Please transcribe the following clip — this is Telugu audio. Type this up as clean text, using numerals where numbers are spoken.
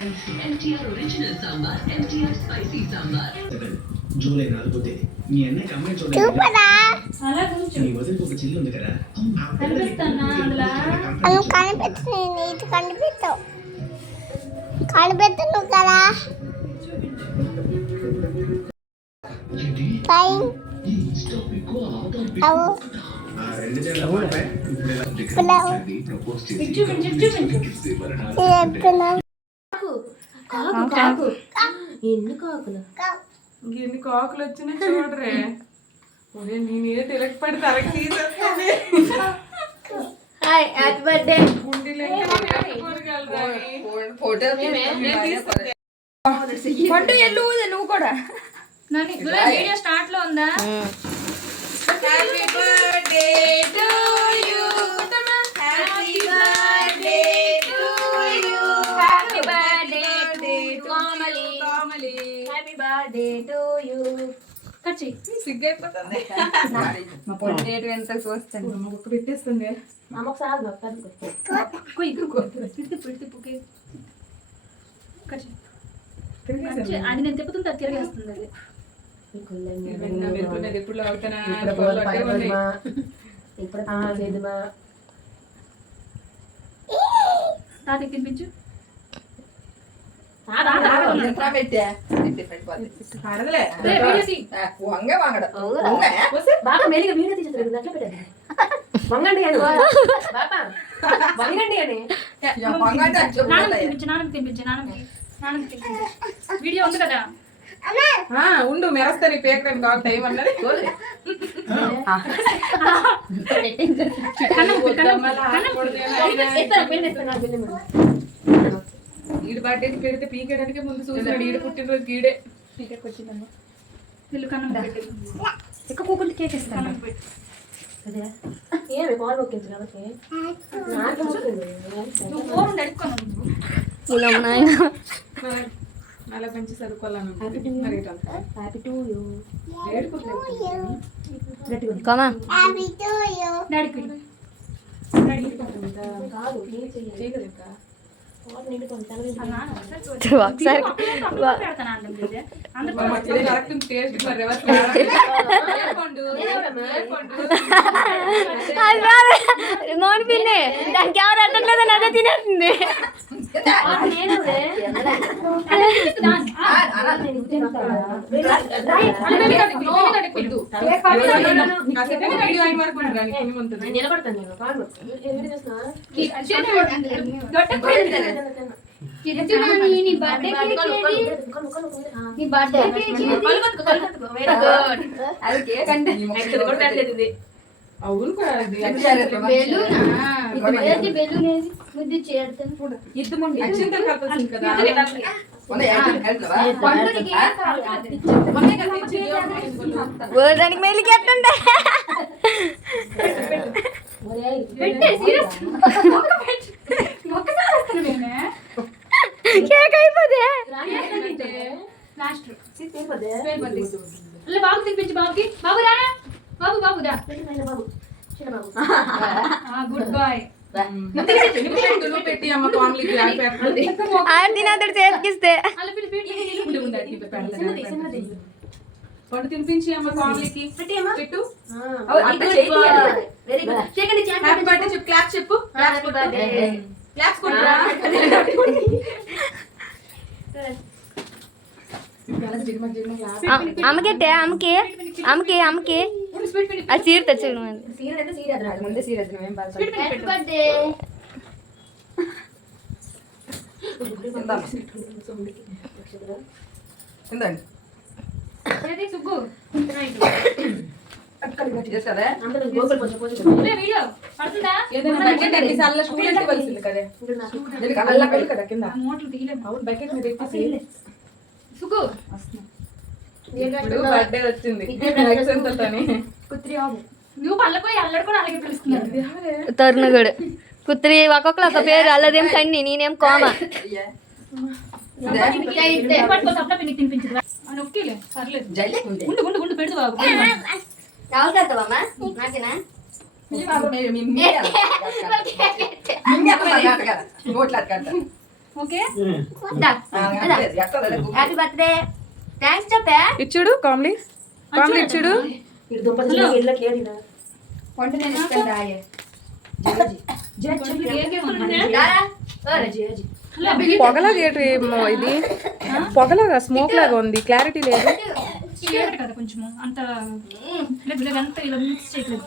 MTR original sambar, MTR spicy sambar. July 4వ తేదీ మీ అన్నయ్యకి అమ్మాయి చూడండి అలా కొంచెం మీ వదిలికి ఒక చెల్లి ఉంది కదా కనిపిస్తానా అందులో కనిపెట్టు నీటి కనిపెట్టు కనిపెట్టు కదా టైం అవు ఆ రెండు జనలపై కాకు ఎన్ని కాకులు ఎన్ని కాకులు వచ్చినా చూడరే ఒరే నీ మీద తిలక పడి తలకి తీసేస్తుంది హాయ్ హ్యాపీ బర్త్డే పండు ఎల్లు నువ్వు కూడా వీడియో స్టార్ట్ లో ఉందా happy birthday to you happy birthday to you happy birthday to Komali happy birthday to you కచ్చి సిగ్గైపోతుంది మా పొడి డేట్ ఎంత చూస్తాను ఒక్క పెట్టేస్తుంది అమ్మకు సాగు కొయ్యి పెడితే పుకే కచ్చి అది నేను తిప్పుతుంటే అది తిరిగేస్తుంది అది ఎప్పుడు అవుతానా తాతకి తినిపించు బాబా మెల్లిగా వీడియో తీసేస్తారు అట్లా పెట్టారు వంగండి అని వంగండి అని నాన్నకి తినిపించు వీడియో ఉంది కదా ఉండు మెరస్తా నీ పేకరం కావాలి టైం అన్నది ఈడు బర్త్డే పెడితే పీకేయడానికి ముందు చూసినాడు ఈడు పుట్టినరోజు గీడే పీకేకి వచ్చిందమ్మా వీళ్ళు కన్నం ఎక్కువ కూకుంటే కేక్ ఇస్తాను ఏమి పాలు మొక్కించు కాబట్టి నువ్వు ఫోన్ అడుక్కోను అలా పెంచి చదువుకోవాలను మౌని పిన్ని దానికి ఎవరు అట్టట్లేదని అదే తినేస్తుంది అవును దానికి మెల్లికి ఎట్టుండే కేక్ అయిపోతే బాబు తినిపించు బాబుకి బాబు రా బాబు బాబు దా గుడ్ బాయ్ పెట్టి అమ్మ కామ్లీకి తినద్దరు చేతికిస్తే పండు తినిపించి అమ్మ కామ్లీకి పెట్టు హ్యాపీ బర్త్డే చెప్పు క్లాప్స్ చెప్పు క్లాప్స్ కొట్టురా అమ్మకెట్టే అమ్మకి అమ్మకి అమ్మకి అది సీర తెచ్చాడు ముందే సీరియస్ ఏం సుగ్గు సుగ్గు బర్త్డే వచ్చింది నువ్వు పళ్ళపోయి అల్లడు కూడా అలాగే పిలుస్తున్నాడు తరుణుడు కుత్రి ఒక్కొక్కరు ఒక పేరు అల్లదేం కన్ని నేనేం కోమ తినిపించదు నొక్కిలే పర్లేదు ఉండు ఉండు ఉండు పెడుతు బాబు ఓకే హ్యాపీ బర్త్డే థ్యాంక్స్ చెప్పే ఇచ్చుడు కామెడీ ఇచ్చుడు పండు నేను ఇస్తాను రాయే పొగలాగా ఏంటి ఇది పొగలాగా స్మోక్ లాగా ఉంది క్లారిటీ లేదు కదా కొంచెము అంత లేదు అంత ఇలా మిక్స్ చేయలేదు